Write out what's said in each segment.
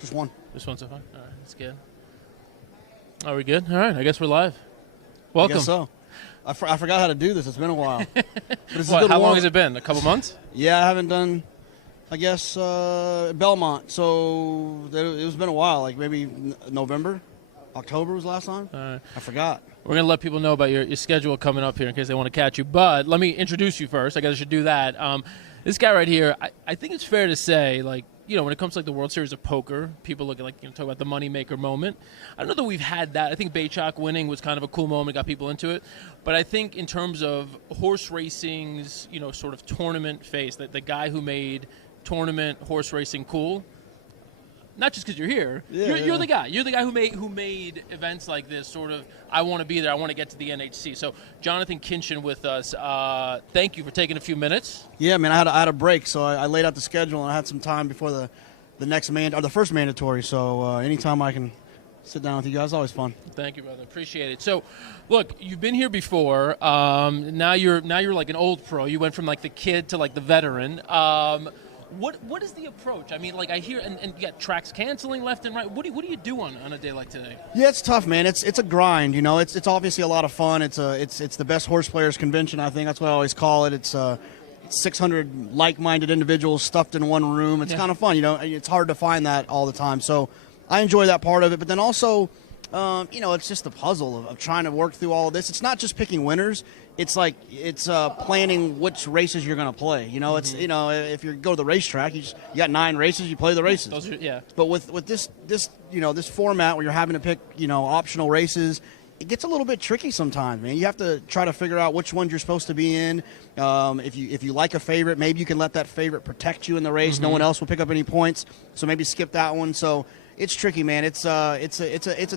Just one. This one so far? All right, that's good. Are we good? All right, I guess we're live. Welcome. I guess so. I forgot how to do this. It's been a while. But this is What, good how warm- long has it been? A couple months? Yeah, I haven't done, I guess, Belmont. So it's been a while, like maybe November, October was last time. I forgot. We're going to let people know about your schedule coming up here in case they want to catch you. But let me introduce you first. I guess I should do that. This guy right here, I think it's fair to say, like, you know, when it comes to like the World Series of Poker, people look at like, you know, talk about the moneymaker moment. I don't know that we've had that. I think Baychok winning was kind of a cool moment, got people into it. But I think in terms of horse racing's, you know, sort of tournament face, that the guy who made tournament horse racing cool, not just because you're here, you're the guy. You're the guy who made events like this sort of, I want to be there, I want to get to the NHC. So Jonathan Kinchin with us. Thank you for taking a few minutes. Yeah, man, I had a break, so I laid out the schedule and I had some time before the next the first mandatory. So anytime I can sit down with you guys, it's always fun. Thank you, brother. Appreciate it. So, look, you've been here before. Now you're like an old pro. You went from like the kid to like the veteran. What is the approach? I mean, like I hear, and you got tracks canceling left and right. What do you do on a day like today? Yeah, it's tough, man. It's a grind. You know, it's obviously a lot of fun. It's the best horse players convention. I think that's what I always call it. It's 600 like-minded individuals stuffed in one room. It's kind of fun. You know, it's hard to find that all the time. So I enjoy that part of it. But then also, you know, it's just the puzzle of trying to work through all of this. It's not just picking winners. It's like planning which races you're going to play. You know, it's, you know, if you go to the racetrack, you got 9 races, you play the races. Those are, yeah. But with this you know, this format where you're having to pick, you know, optional races, it gets a little bit tricky sometimes, man. You have to try to figure out which ones you're supposed to be in. If you like a favorite, maybe you can let that favorite protect you in the race. No one else will pick up any points, so maybe skip that one. So it's tricky, man. It's a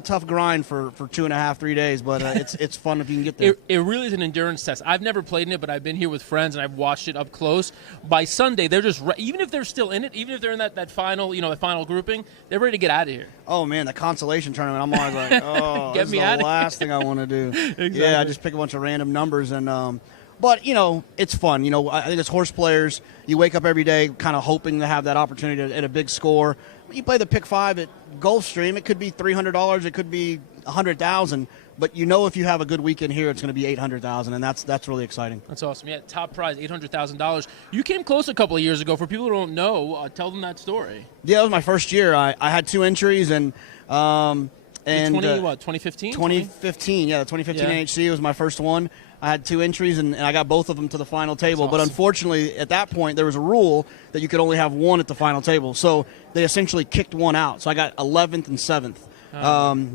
tough grind for 2.5, 3 days, but it's fun if you can get there. It really is an endurance test. I've never played in it, but I've been here with friends and I've watched it up close. By Sunday, they're just even if they're still in it, even if they're in that final, you know, the final grouping, they're ready to get out of here. Oh man, the consolation tournament. I'm always like, oh, Get me this is out the of last thing I want to do. Exactly. Yeah, I just pick a bunch of random numbers and. But, you know, it's fun. You know, I think as horse players, you wake up every day kind of hoping to have that opportunity at a big score. You play the Pick 5 at Gulfstream, it could be $300, it could be $100,000. But you know if you have a good weekend here, it's going to be $800,000, and that's really exciting. That's awesome. Yeah, top prize, $800,000. You came close a couple of years ago. For people who don't know, tell them that story. Yeah, it was my first year. I had 2 entries, and 2015? 2015, yeah, the 2015 NHC was my first one. I had 2 entries, and I got both of them to the final table. That's awesome. But unfortunately, at that point, there was a rule that you could only have 1 at the final table. So they essentially kicked 1 out. So I got 11th and 7th.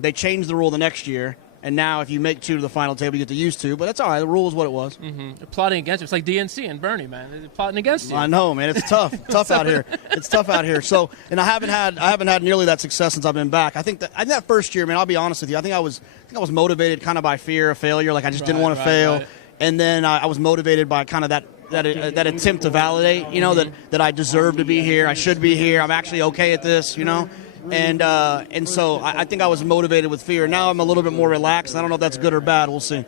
They changed the rule the next year, and now if you make 2 to the final table, you get to use 2. But that's all right. The rule is what it was. Mm-hmm. They're plotting against you. It's like DNC and Bernie, man. They're plotting against you. I know, man. It's tough. Tough out here. It's tough out here. So, and I haven't had nearly that success since I've been back. I think that first year, man, I'll be honest with you. I think I was motivated kind of by fear of failure. Like I just didn't want to fail. Right. And then I was motivated by kind of that attempt to validate, you know, that I deserve to be here. I should be here. I'm actually okay at this, you know. And so I think I was motivated with fear. Now I'm a little bit more relaxed. I don't know if that's good or bad. We'll see.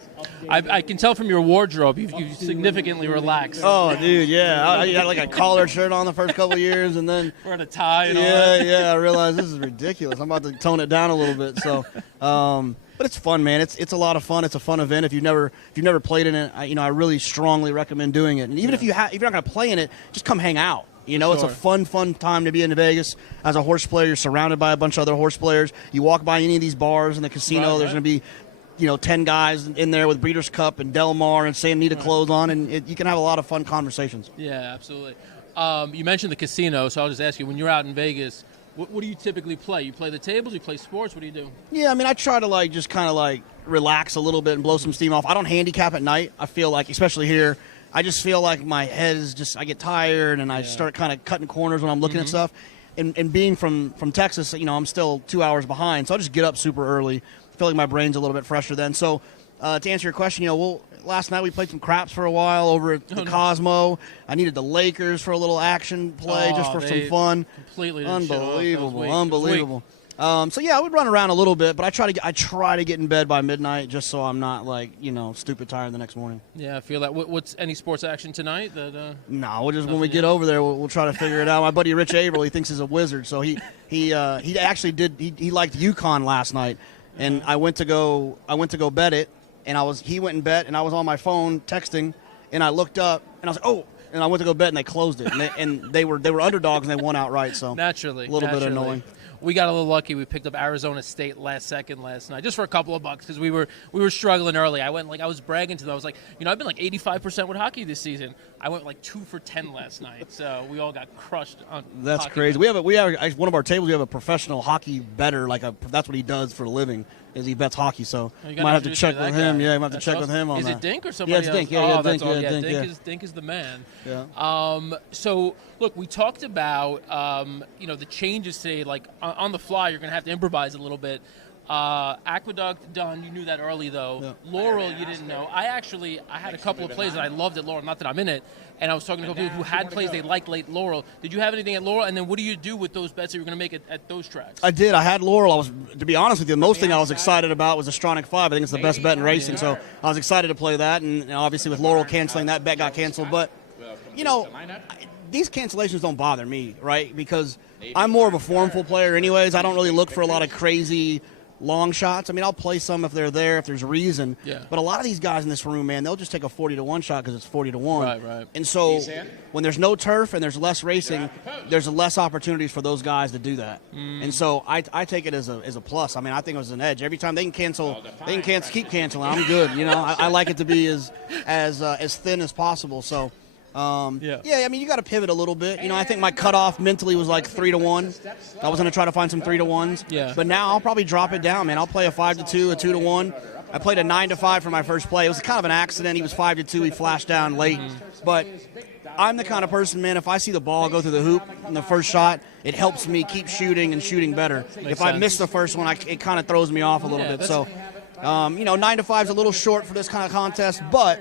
I can tell from your wardrobe you've significantly relaxed. Oh, dude, yeah. I had like a collared shirt on the first couple of years, and then wearing a tie and all that. Yeah. I realized this is ridiculous. I'm about to tone it down a little bit. So, but it's fun, man. It's a lot of fun. It's a fun event. If you've never played in it, I really strongly recommend doing it. And even if you're not going to play in it, just come hang out. You know, It's a fun time to be in Vegas. As a horse player, you're surrounded by a bunch of other horse players. You walk by any of these bars in the casino, there's going to be, 10 guys in there with Breeders' Cup and Del Mar and Santa Anita clothes on, and you can have a lot of fun conversations. Yeah, absolutely. You mentioned the casino, so I'll just ask you, when you're out in Vegas, what do you typically play? You play the tables? You play sports? What do you do? Yeah, I mean, I try to just kind of relax a little bit and blow some steam off. I don't handicap at night. I feel like, especially here, I just feel like my head is I get tired and I start kind of cutting corners when I'm looking at stuff. And being from Texas, I'm still 2 hours behind, so I just get up super early. I feel like my brain's a little bit fresher then. So to answer your question, last night we played some craps for a while over at the Cosmo. I needed the Lakers for a little action play just for some fun. Completely Unbelievable. So yeah, I would run around a little bit, but I try to get in bed by midnight just so I'm not like stupid tired the next morning. Yeah, I feel that. What's any sports action tonight? No, we'll just when we get over there, we'll try to figure it out. My buddy Rich Averill, he thinks he's a wizard, so he actually did. He liked UConn last night, and I went to go bet it, and he went and bet, and I was on my phone texting, and I looked up, and I was like, oh. And I went to go bet, and they closed it. And they were underdogs, and they won outright. So naturally, a little bit annoying. We got a little lucky. We picked up Arizona State last night, just for a couple of bucks because we were struggling early. I was bragging to them. I was like, I've been like 85% with hockey this season. I went like 2 for 10 last night, so we all got crushed on. That's hockey. Crazy. We have one of our tables. We have a professional hockey bettor. That's what he does for a living. Is he bets hockey? So might have to check with him. Guy. Yeah, might have to check awesome. with him on is that. Is it Dink or somebody else? Dink. Yeah, Dink. Dink is the man. Yeah. So look, we talked about the changes today. Like on the fly, you're going to have to improvise a little bit. Aqueduct done. You knew that early though. Yeah. Laurel, you didn't know. I had a couple of plays that I loved at Laurel. Not that I'm in it. And I was talking to people who had plays they liked late Laurel. Did you have anything at Laurel? And then what do you do with those bets that you're going to make at those tracks? I did. I had Laurel. To be honest with you, the most thing I was excited about was the Stronach 5. I think it's the best bet in racing. So I was excited to play that. And obviously with Laurel canceling, that bet got canceled. But, these cancellations don't bother me, right? Because I'm more of a formful player anyways. I don't really look for a lot of crazy long shots. I mean, I'll play some if they're there, if there's a reason. Yeah. But a lot of these guys in this room, man, they'll just take a 40-1 shot because it's 40-1. Right. And so when there's no turf and there's less racing, there's less opportunities for those guys to do that. And so I take it as a plus. I mean, I think it was an edge. Every time they can cancel, keep canceling. I'm good. I like it to be as thin as possible. So. I mean, you got to pivot a little bit. I think my cutoff mentally was like 3-1. I was going to try to find some 3-1s. Yeah. But now I'll probably drop it down, man. I'll play a 5-2, a 2-1. I played a 9-5 for my first play. It was kind of an accident. He was 5-2. He flashed down late. But I'm the kind of person, man, if I see the ball go through the hoop in the first shot, it helps me keep shooting and shooting better. If I miss the first one, it kind of throws me off a little bit. So, 9-5 is a little short for this kind of contest. But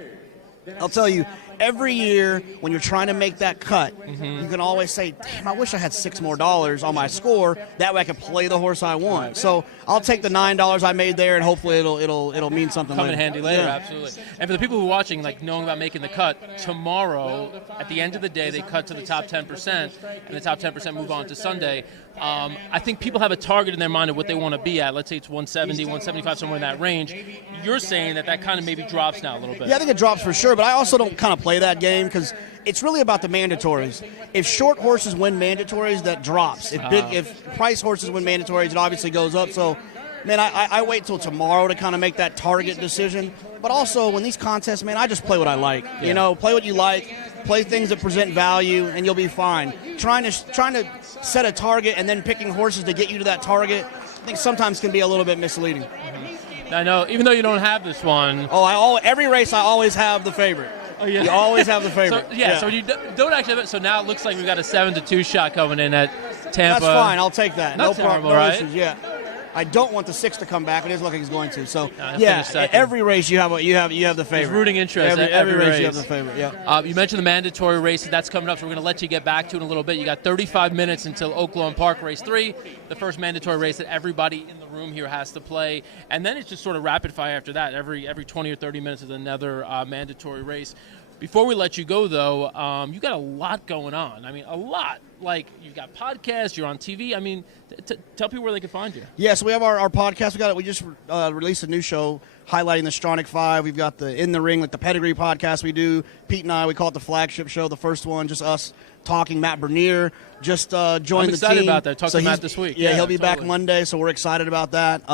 I'll tell you, every year when you're trying to make that cut, you can always say, damn, I wish I had $6 more on my score. That way I could play the horse I want. So I'll take the $9 I made there, and hopefully it'll mean something Come later. in handy later, absolutely. And for the people who are watching, knowing about making the cut, tomorrow, at the end of the day, they cut to the top 10%, and the top 10% move on to Sunday. I think people have a target in their mind of what they want to be at. Let's say it's 170, 175, somewhere in that range. You're saying that kind of maybe drops now a little bit. Yeah, I think it drops for sure, but I also don't kind of play that game because it's really about the mandatories. If short horses win mandatories, that drops. If price horses win mandatories, it obviously goes up. So, man, I wait till tomorrow to kind of make that target decision. But also, when these contests, man, I just play what I like. Yeah. Play what you like. Play things that present value, and you'll be fine. Trying to set a target and then picking horses to get you to that target, I think sometimes can be a little bit misleading. I know, even though you don't have this one. Every race I always have the favorite. Oh, yeah. You always have the favorite. So you don't actually have it. So now it looks like we've got a 7-2 shot coming in at Tampa. That's fine. I'll take that. Not no terrible, problem. No right? issues. Yeah. I don't want the 6 to come back. It is looking he's going to. So second. every race you have the favorite. There's rooting interest. Every race you have the favorite. Yeah. You mentioned the mandatory race. That's coming up, so we're going to let you get back to it in a little bit. You got 35 minutes until Oaklawn Park Race 3, the first mandatory race that everybody in the room here has to play, and then it's just sort of rapid fire after that. Every 20 or 30 minutes is another mandatory race. Before we let you go, though, you got a lot going on. I mean, a lot. Like, you've got podcasts, you're on TV. I mean, tell people where they can find you. Yeah, so we have our podcast. We just released a new show highlighting the Stronach 5. We've got the In the Ring, the Pedigree podcast we do. Pete and I, we call it the flagship show, the first one, just us talking. Matt Bernier just joined the team. I'm excited about that. Talked to Matt this week. Yeah, he'll be back Monday, so we're excited about that.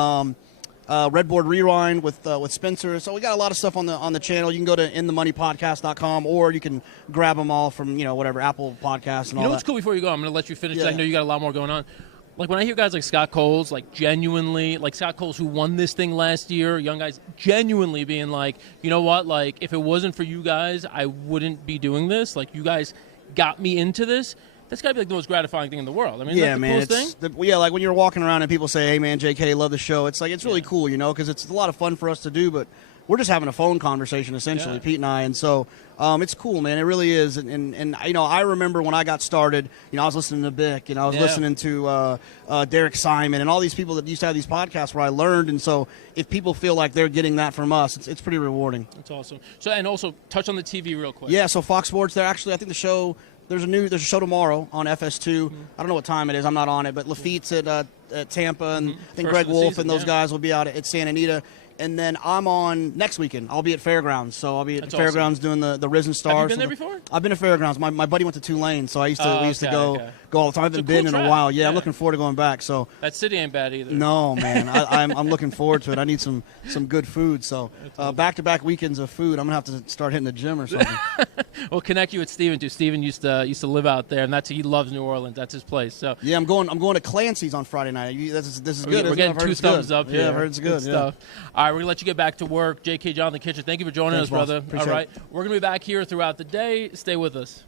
Redboard Rewind with Spencer. So we got a lot of stuff on the channel. You can go to inthemoneypodcast.com, or you can grab them all from whatever Apple Podcasts and all that. What's cool? Before you go, I'm going to let you finish. I know you got a lot more going on. Like when I hear guys like Scott Coles, like genuinely, like Scott Coles who won this thing last year, young guys genuinely being like, you know what, like if it wasn't for you guys, I wouldn't be doing this. Like you guys got me into this. That's got to be like the most gratifying thing in the world. I mean, yeah, is that the man. coolest thing? Like when you're walking around and people say, "Hey, man, JK, love the show." It's like it's really cool, because it's a lot of fun for us to do. But we're just having a phone conversation essentially, Yeah. Pete and I, and so it's cool, man. It really is. And you know, I remember when I got started, you know, I was listening to Bick, you know, I was Yeah. listening to Derek Simon and all these people that used to have these podcasts where I learned. And so if people feel like they're getting that from us, it's pretty rewarding. That's awesome. So, and also touch on the TV real quick. Yeah, so Fox Sports, they're actually, I think the show, there's a show tomorrow on FS2. I don't know what time it is. I'm not on it, but Lafitte's at Tampa, and I think First Greg of the Wolf season, and those yeah. guys will be out at Santa Anita. And then I'm on next weekend. I'll be at Fairgrounds. So I'll be at That's Fairgrounds doing the Risen Stars. Have you been So there before? I've been to Fairgrounds. My buddy went to Tulane, so we used to go okay. all the time. I haven't It's a cool been in track. a while. Yeah, I'm Yeah. looking forward to going back. So That city ain't bad either. no, man, I'm looking forward to it. I need some good food. So back-to-back weekends of food. I'm gonna have to start hitting the gym or something. We'll connect you with Steven too. Steven used to live out there, and he loves New Orleans. That's his place. So Yeah, I'm going to Clancy's on Friday night. This is good. we're isn't it? getting I've heard 2 it's thumbs good. up here. Yeah, I've heard it's good. Yeah. Stuff. All right, we're gonna let you get back to work. J.K. Jonathan Kitchen, thank you for joining Thanks, us, boss. brother. Appreciate All right, it. we're gonna be back here throughout the day. Stay with us.